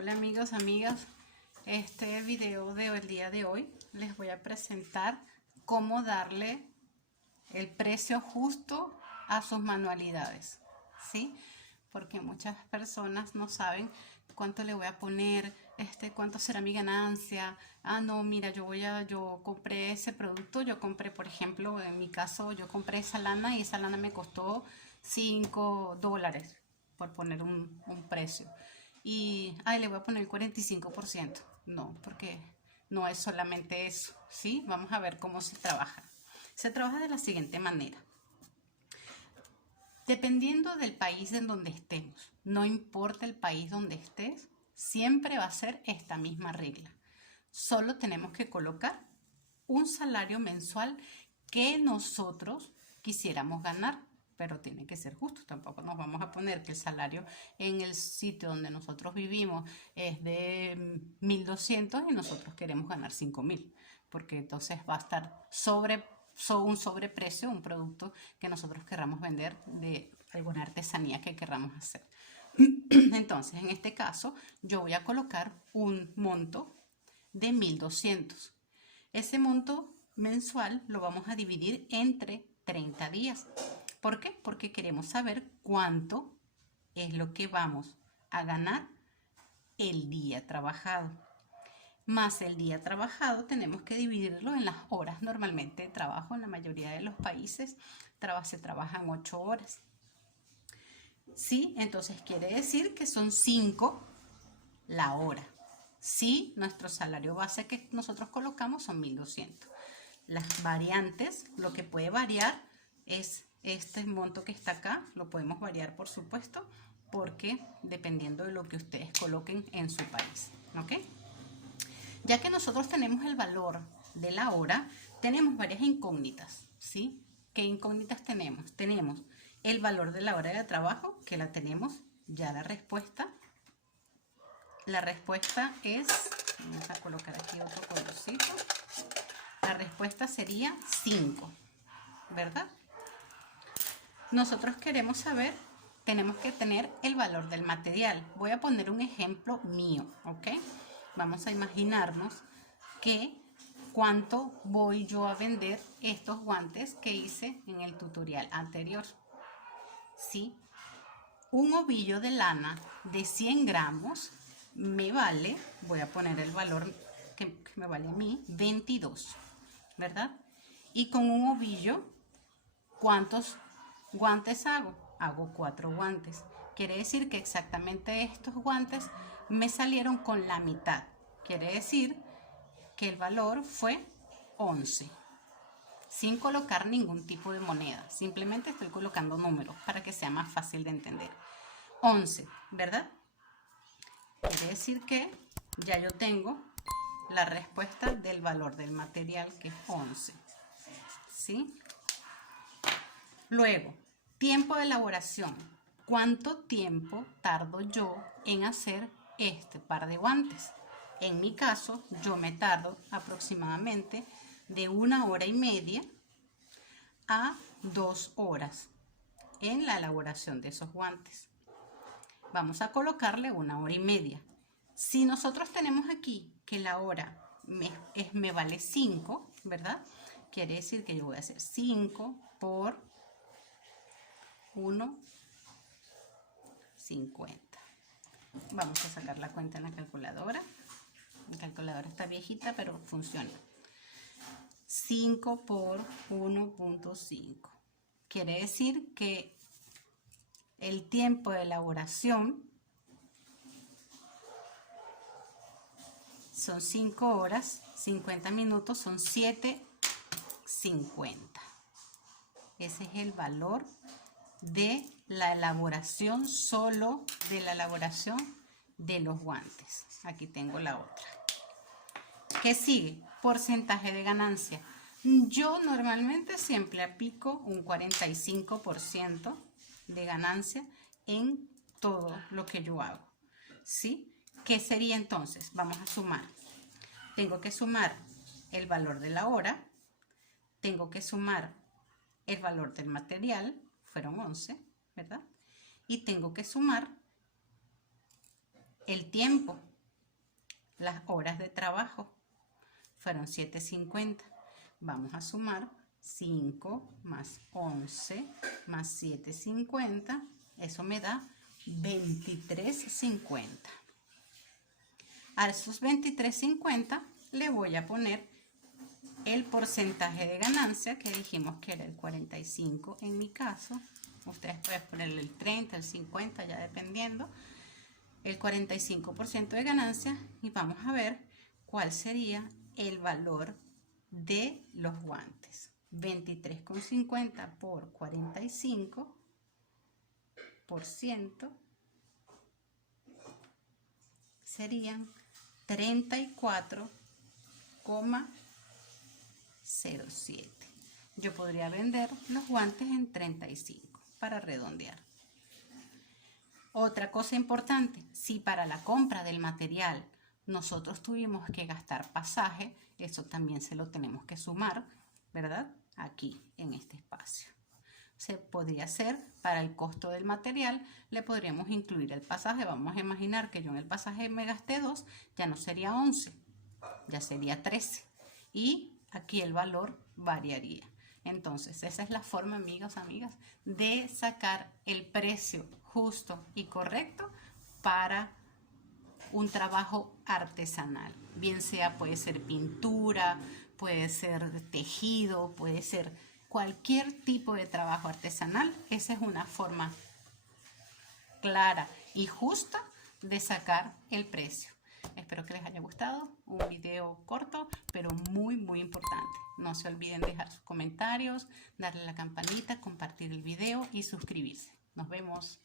Hola amigos, amigas. Este video del día de hoy les voy a presentar cómo darle el precio justo a sus manualidades, ¿sí? Porque muchas personas no saben cuánto le voy a poner, cuánto será mi ganancia. Ah, no, mira, yo compré ese producto, yo compré, por ejemplo, en mi caso, yo compré esa lana y esa lana me costó $5, por poner un precio. Y, ay, le voy a poner el 45%. No, porque no es solamente eso, ¿sí? Vamos a ver cómo se trabaja. Se trabaja de la siguiente manera. Dependiendo del país en donde estemos, no importa el país donde estés, siempre va a ser esta misma regla. Solo tenemos que colocar un salario mensual que nosotros quisiéramos ganar, pero tiene que ser justo. Tampoco nos vamos a poner que el salario en el sitio donde nosotros vivimos es de 1.200 y nosotros queremos ganar 5.000, porque entonces va a estar un sobreprecio, un producto que nosotros querramos vender de alguna artesanía que querramos hacer. Entonces, en este caso, yo voy a colocar un monto de 1.200. Ese monto mensual lo vamos a dividir entre 30 días. ¿Por qué? Porque queremos saber cuánto es lo que vamos a ganar el día trabajado. Más el día trabajado tenemos que dividirlo en las horas normalmente de trabajo. En la mayoría de los países se trabajan 8 horas. ¿Sí? Entonces quiere decir que son 5 la hora. Sí, nuestro salario base que nosotros colocamos son 1.200. Las variantes, lo que puede variar es este monto que está acá. Lo podemos variar, por supuesto, porque dependiendo de lo que ustedes coloquen en su país. ¿Ok? Ya que nosotros tenemos el valor de la hora, tenemos varias incógnitas, ¿sí? ¿Qué incógnitas tenemos? Tenemos el valor de la hora de trabajo, que la tenemos ya la respuesta. La respuesta es, vamos a colocar aquí otro colorcito. La respuesta sería 5, ¿verdad? Nosotros queremos saber, tenemos que tener el valor del material. Voy a poner un ejemplo mío, ¿ok? Vamos a imaginarnos que cuánto voy yo a vender estos guantes que hice en el tutorial anterior. ¿Sí? Un ovillo de lana de 100 gramos me vale, voy a poner el valor que me vale a mí, 22, ¿verdad? Y con un ovillo, ¿cuántos guantes hago? Hago 4 guantes. Quiere decir que exactamente estos guantes me salieron con la mitad. Quiere decir que el valor fue 11. Sin colocar ningún tipo de moneda. Simplemente estoy colocando números para que sea más fácil de entender. 11, ¿verdad? Quiere decir que ya yo tengo la respuesta del valor del material, que es 11. ¿Sí? Luego, tiempo de elaboración. ¿Cuánto tiempo tardo yo en hacer este par de guantes? En mi caso, yo me tardo aproximadamente de 1 hora y media a 2 horas en la elaboración de esos guantes. Vamos a colocarle 1 hora y media. Si nosotros tenemos aquí que la hora me vale 5, ¿verdad? Quiere decir que yo voy a hacer 5 por 1,50. Vamos a sacar la cuenta en la calculadora. La calculadora está viejita, pero funciona. 5 por 1,5. Quiere decir que el tiempo de elaboración son 5 horas, 50 minutos, son 7,50. Ese es el valor de la elaboración, solo de la elaboración de los guantes. Aquí tengo la otra. ¿Qué sigue? Porcentaje de ganancia. Yo normalmente siempre aplico un 45% de ganancia en todo lo que yo hago. ¿Sí? ¿Qué sería entonces? Vamos a sumar. Tengo que sumar el valor de la hora. Tengo que sumar el valor del material. Fueron 11, ¿verdad? Y tengo que sumar el tiempo, las horas de trabajo. Fueron 7.50. Vamos a sumar 5 más 11 más 7.50. Eso me da 23.50. A esos 23.50 le voy a poner el porcentaje de ganancia que dijimos que era el 45 en mi caso. Ustedes pueden ponerle el 30, el 50, ya dependiendo. El 45% de ganancia y vamos a ver cuál sería el valor de los guantes. 23,50 por 45% serían 34,07. Yo podría vender los guantes en 35 para redondear. Otra cosa importante, si para la compra del material nosotros tuvimos que gastar pasaje, eso también se lo tenemos que sumar, ¿verdad? Aquí en este espacio. Se podría hacer para el costo del material, le podríamos incluir el pasaje. Vamos a imaginar que yo en el pasaje me gasté 2, ya no sería 11, ya sería 13. Y aquí el valor variaría. Entonces, esa es la forma, amigos, amigas, de sacar el precio justo y correcto para un trabajo artesanal. Bien sea, puede ser pintura, puede ser tejido, puede ser cualquier tipo de trabajo artesanal. Esa es una forma clara y justa de sacar el precio. Espero que les haya gustado, un video corto, pero muy importante. No se olviden dejar sus comentarios, darle a la campanita, compartir el video y suscribirse. Nos vemos.